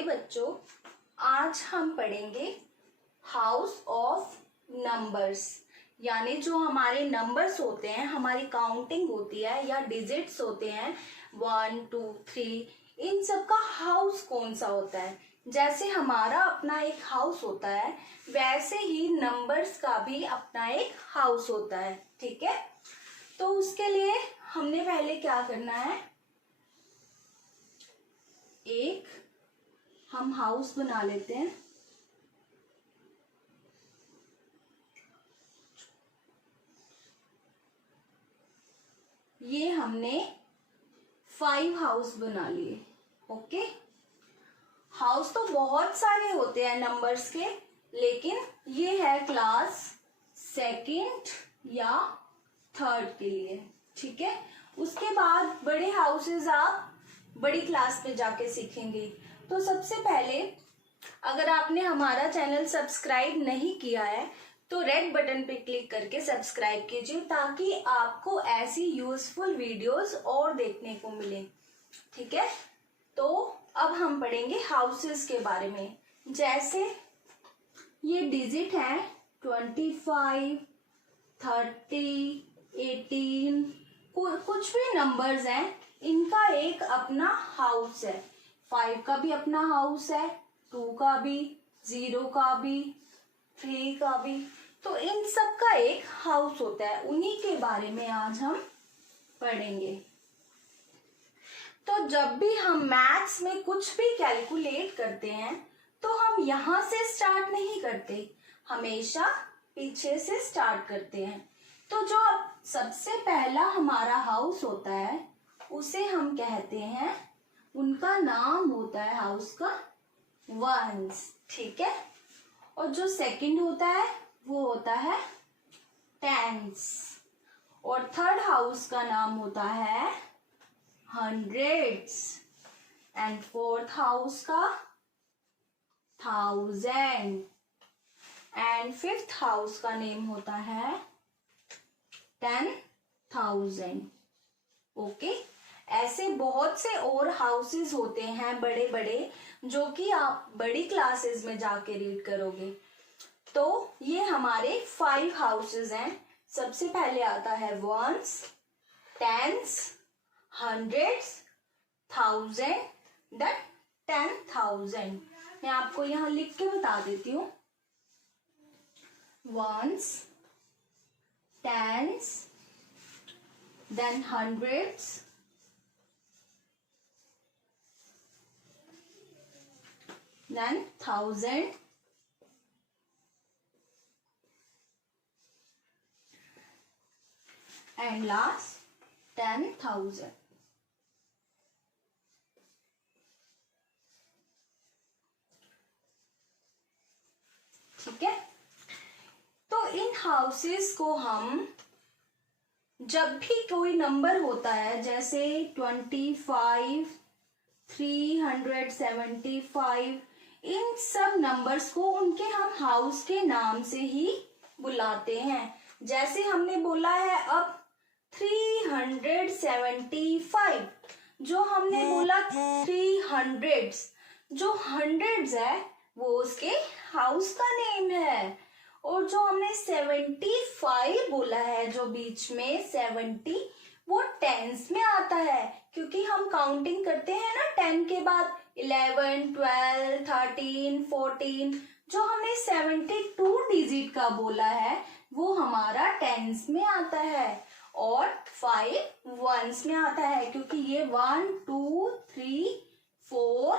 प्यारे बच्चों, आज हम पढ़ेंगे हाउस ऑफ नंबर्स, यानी जो हमारे नंबर्स होते हैं, हमारी काउंटिंग होती है या डिजिट्स होते हैं 1 2 3, इन सब का हाउस कौन सा होता है। जैसे हमारा अपना एक हाउस होता है, वैसे ही नंबर्स का भी अपना एक हाउस होता है। ठीक है, तो उसके लिए हमने पहले क्या करना है, एक हम हाउस बना लेते हैं। ये हमने 5 हाउस बना लिए। ओके, हाउस तो बहुत सारे होते हैं नंबर्स के, लेकिन ये है क्लास सेकंड या थर्ड के लिए। ठीक है, उसके बाद बड़े हाउसेस आप बड़ी क्लास में जाके सीखेंगे। तो सबसे पहले, अगर आपने हमारा चैनल सब्सक्राइब नहीं किया है तो रेड बटन पे क्लिक करके सब्सक्राइब कीजिए, ताकि आपको ऐसी यूजफुल वीडियोस और देखने को मिले। ठीक है, तो अब हम पढ़ेंगे हाउसेस के बारे में। जैसे ये डिजिट है 25, 30, 18, कुछ भी नंबर्स हैं, इनका एक अपना हाउस है। 5 का भी अपना हाउस है, 2 का भी, 0 का भी, 3 का भी। तो इन सब का एक हाउस होता है, उन्हीं के बारे में आज हम पढ़ेंगे। तो जब भी हम मैथ्स में कुछ भी कैलकुलेट करते हैं तो हम यहाँ से स्टार्ट नहीं करते, हमेशा पीछे से स्टार्ट करते हैं। तो जो अब सबसे पहला हमारा हाउस होता है उसे हम कहते हैं, उनका नाम होता है हाउस का वंस। ठीक है, और जो सेकंड होता है वो होता है टेंस, और थर्ड हाउस का नाम होता है हंड्रेड्स, एंड फोर्थ हाउस का थाउजेंड, एंड फिफ्थ हाउस का नेम होता है 10,000। ओके, ऐसे बहुत से और हाउसेस होते हैं बड़े बड़े, जो कि आप बड़ी क्लासेस में जाके रीड करोगे। तो ये हमारे 5 हाउसेस हैं। सबसे पहले आता है ones, tens, hundreds, thousand, then 10,000। मैं आपको यहाँ लिख के बता देती हूँ। Ones, tens, then hundreds, then thousand, and last 10,000। ठीक है, तो इन हाउसेस को हम, जब भी कोई नंबर होता है जैसे 25, 375, इन सब नंबर्स को उनके हम हाउस के नाम से ही बुलाते हैं। जैसे हमने बोला है अब 375, जो हमने बोला 300, जो हंड्रेड्स है वो उसके हाउस का नेम है। और जो हमने 75 बोला है, जो बीच में 70, वो टेंस में आता है, क्योंकि हम काउंटिंग करते हैं ना 10 के बाद 11, 12, 13, 14। जो हमने 72 डिजिट का बोला है वो हमारा टेंस में आता है, और 5 वंस में आता है, क्योंकि ये 1 2 3 4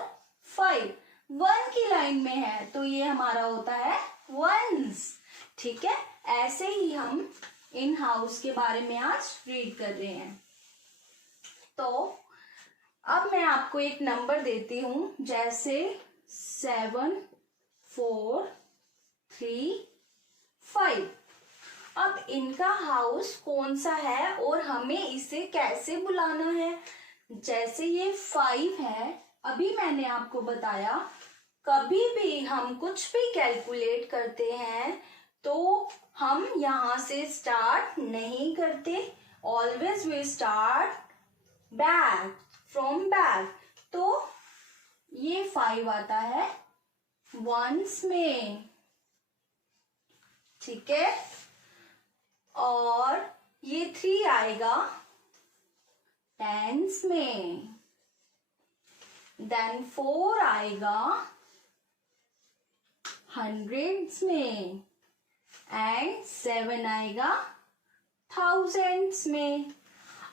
5 1 की लाइन में है, तो ये हमारा होता है वंस। ठीक है, ऐसे ही हम इन हाउस के बारे में आज रीड कर रहे हैं। तो अब मैं आपको एक नंबर देती हूं, जैसे 7 4 3 5। अब इनका हाउस कौन सा है और हमें इसे कैसे बुलाना है। जैसे ये 5 है, अभी मैंने आपको बताया, कभी भी हम कुछ भी कैलकुलेट करते हैं तो हम यहाँ से स्टार्ट नहीं करते, always we start back, from back. तो ये 5 आता है वंस में, ठीक है। और ये 3 आएगा टेंस में, देन 4 आएगा हंड्रेड्स में, एंड 7 आएगा थाउजेंड्स में।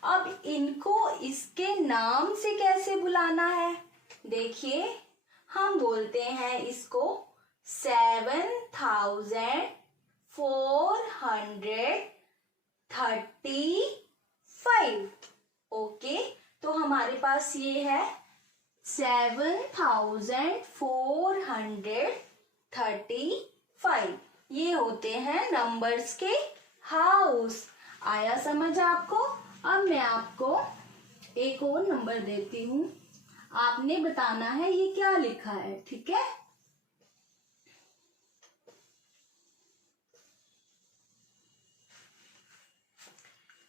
अब इनको इसके नाम से कैसे बुलाना है, देखिए हम बोलते हैं इसको 7435। ओके, तो हमारे पास ये है 7435। ये होते हैं नंबर्स के हाउस। आया समझ आपको? अब मैं आपको एक और नंबर देती हूं, आपने बताना है ये क्या लिखा है, ठीक है।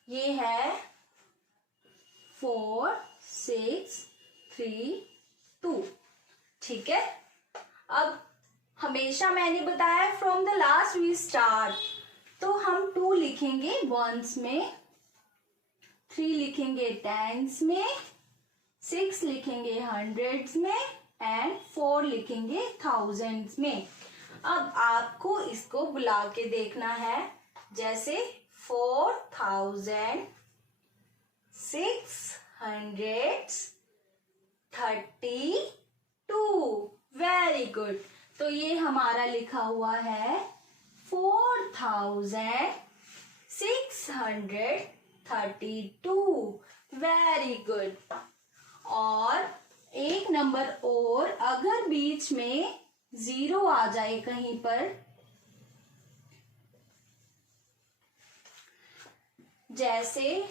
ये है 4 6 3 2, ठीक है। अब हमेशा मैंने बताया from the last we start, तो हम 2 लिखेंगे वंस में, 3 लिखेंगे टेंस में, 6 लिखेंगे हंड्रेड्स में, एंड 4 लिखेंगे थाउजेंड्स में। अब आपको इसको बुला के देखना है, जैसे 4632। Very good. तो ये हमारा लिखा हुआ है 4632। Very good. और एक नंबर और, अगर बीच में 0 आ जाए कहीं पर, जैसे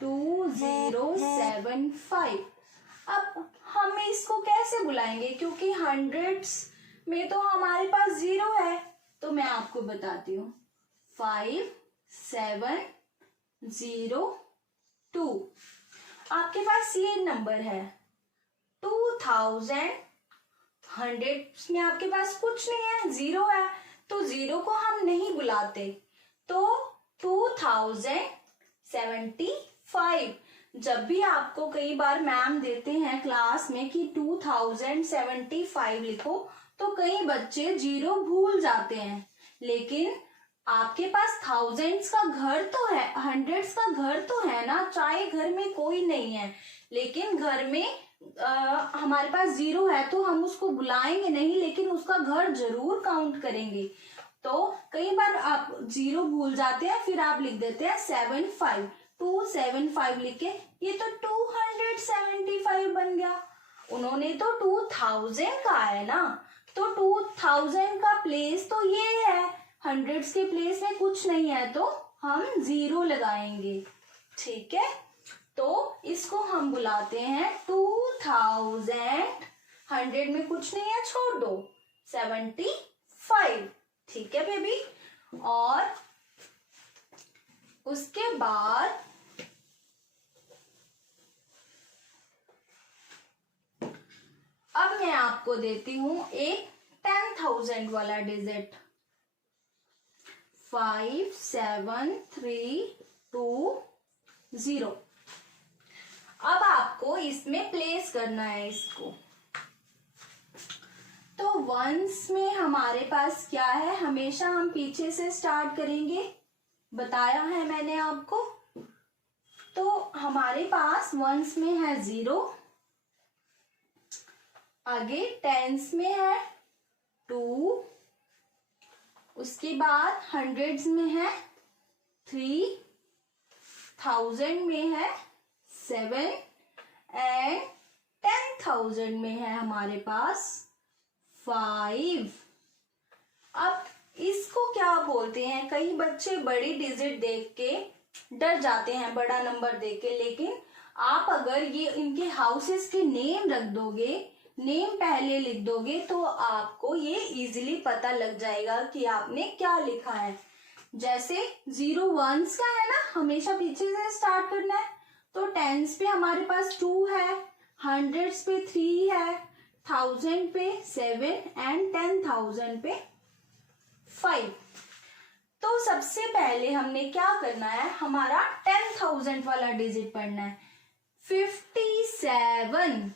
2075, अब हम इसको कैसे बुलाएंगे, क्योंकि हंड्रेड्स में तो हमारे पास 0 है, तो मैं आपको बताती हूँ 5702। आपके पास ये नंबर है 2000, हंड्रेड्स में आपके पास कुछ नहीं है, 0 है, तो 0 को हम नहीं बुलाते, तो 2075। जब भी आपको कई बार मैम देते हैं क्लास में कि 2075 लिखो, तो कई बच्चे 0 भूल जाते हैं, लेकिन आपके पास थाउजेंड्स का घर तो है, हंड्रेड्स का घर तो है ना, चाहे घर में कोई नहीं है, लेकिन घर में हमारे पास 0 है, तो हम उसको बुलाएंगे नहीं, लेकिन उसका घर जरूर काउंट करेंगे। तो कई बार आप 0 भूल जाते हैं, फिर आप लिख देते हैं 75, 275 लिख के, ये तो 275 बन गया। उन्होंने तो 2000 का है ना, तो 2000 का प्लेस तो ये है, हंड्रेड्स के प्लेस में कुछ नहीं है, तो हम 0 लगाएंगे, ठीक है। तो इसको हम बुलाते हैं 2000, 100 में कुछ नहीं है, छोड़ दो, 75, ठीक है बेबी। और उसके बाद अब मैं आपको देती हूं एक 10,000 वाला डिजिट, 5732 अब आपको इसमें प्लेस करना है इसको। तो वंस में हमारे पास क्या है, हमेशा हम पीछे से स्टार्ट करेंगे, बताया है मैंने आपको। तो हमारे पास वंस में है 0, आगे टेंस में है 2, उसके बाद हंड्रेड्स में है 3, थाउजेंड में है 7, एंड 10,000 में है हमारे पास 5। अब इसको क्या बोलते हैं, कई बच्चे बड़ी डिजिट देख के डर जाते हैं, बड़ा नंबर देख के, लेकिन आप अगर ये इनके हाउसेस के नेम रख दोगे, नेम पहले लिख दोगे, तो आपको ये इजीली पता लग जाएगा कि आपने क्या लिखा है। जैसे 0 वंस का है ना, हमेशा पीछे से स्टार्ट करना है, तो टेंस पे हमारे पास 2 है, हंड्रेड्स पे 3 है, 1000 पे 7 एंड 10,000 पे 5। तो सबसे पहले हमने क्या करना है, हमारा 10,000 वाला डिजिट पढ़ना है 57।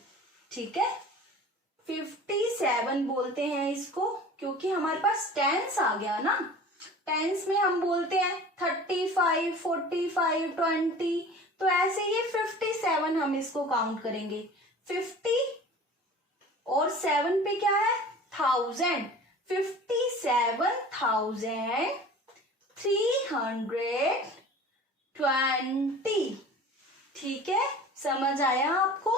ठीक है, 57 बोलते हैं इसको, क्योंकि हमारे पास टेंस आ गया ना। टेंस में हम बोलते हैं 35, 45, 20, तो ऐसे ये 57 हम इसको काउंट करेंगे। 50 और 7 पे क्या है 1000, 57,320। ठीक है, समझ आया आपको?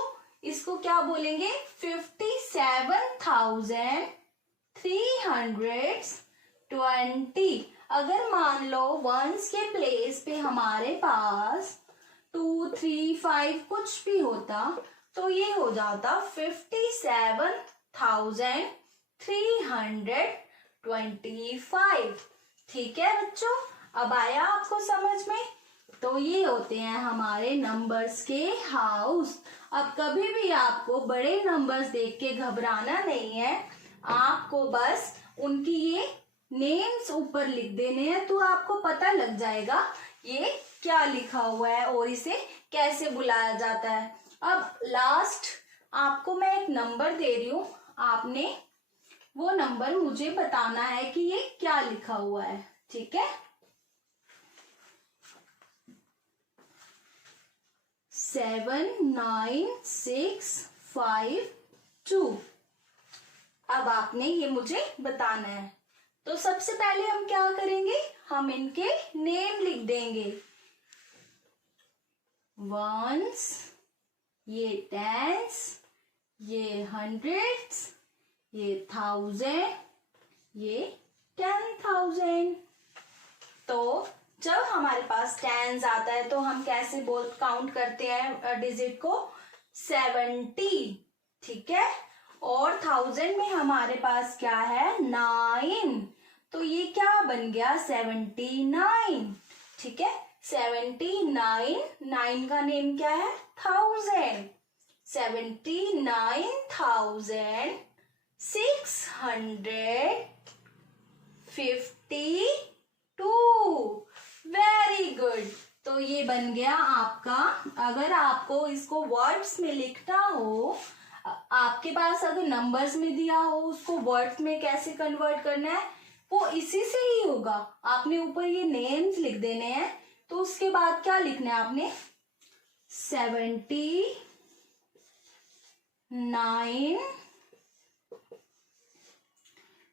इसको क्या बोलेंगे 57,320। अगर मान लो वंस के प्लेस पे हमारे पास 2, 3, 5 कुछ भी होता तो ये हो जाता 57,325। ठीक है बच्चों, अब आया आपको समझ में? तो ये होते हैं हमारे नंबर्स के हाउस। अब कभी भी आपको बड़े नंबर्स देख के घबराना नहीं है, आपको बस उनकी ये नेम्स ऊपर लिख देने हैं, तो आपको पता लग जाएगा ये क्या लिखा हुआ है और इसे कैसे बुलाया जाता है। अब लास्ट आपको मैं एक नंबर दे रही हूं, आपने वो नंबर मुझे बताना है कि ये क्या लिखा हुआ है। ठीक है, 79652। अब आपने ये मुझे बताना है। तो सबसे पहले हम क्या करेंगे, हम इनके नेम लिख देंगे। वंस, ये टेंस, ये हंड्रेड्स, ये 1000, ये 10,000। तो जब हमारे पास टेंस आता है तो हम कैसे काउंट करते हैं डिजिट को 70। ठीक है, और 1000 में हमारे पास क्या है 9, तो ये क्या बन गया 79। ठीक है, 79, 9 का नेम क्या है 1000, 79,652। Very good. तो ये बन गया आपका। अगर आपको इसको वर्ड्स में लिखना हो, आपके पास अगर नंबर्स में दिया हो उसको वर्ड्स में कैसे कन्वर्ट करना है, वो इसी से ही होगा। आपने ऊपर ये नेम्स लिख देने हैं, तो उसके बाद क्या लिखना है आपने 79,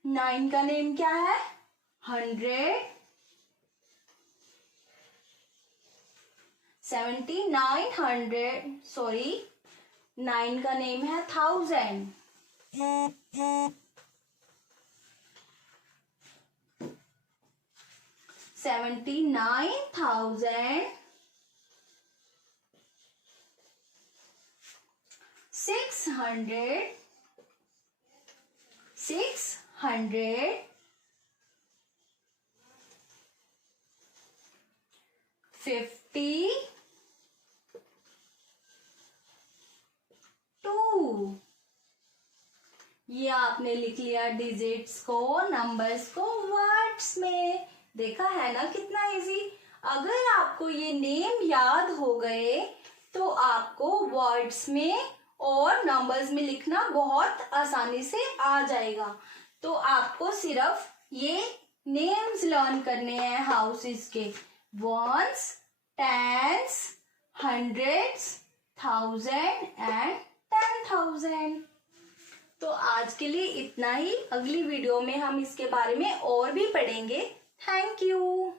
9 का नेम क्या है 100, 9 का नेम है 1000, 652। ये आपने लिख लिया डिजिट्स को, नंबर्स को वर्ड्स में। देखा है ना कितना इजी। अगर आपको ये नेम याद हो गए तो आपको वर्ड्स में और नंबर्स में लिखना बहुत आसानी से आ जाएगा। तो आपको सिर्फ ये नेम्स लर्न करने हैं हाउसेस के, वंस, टेंस, हंड्रेड्स, 1000 एंड 10,000। तो आज के लिए इतना ही। अगली वीडियो में हम इसके बारे में और भी पढ़ेंगे। Thank you.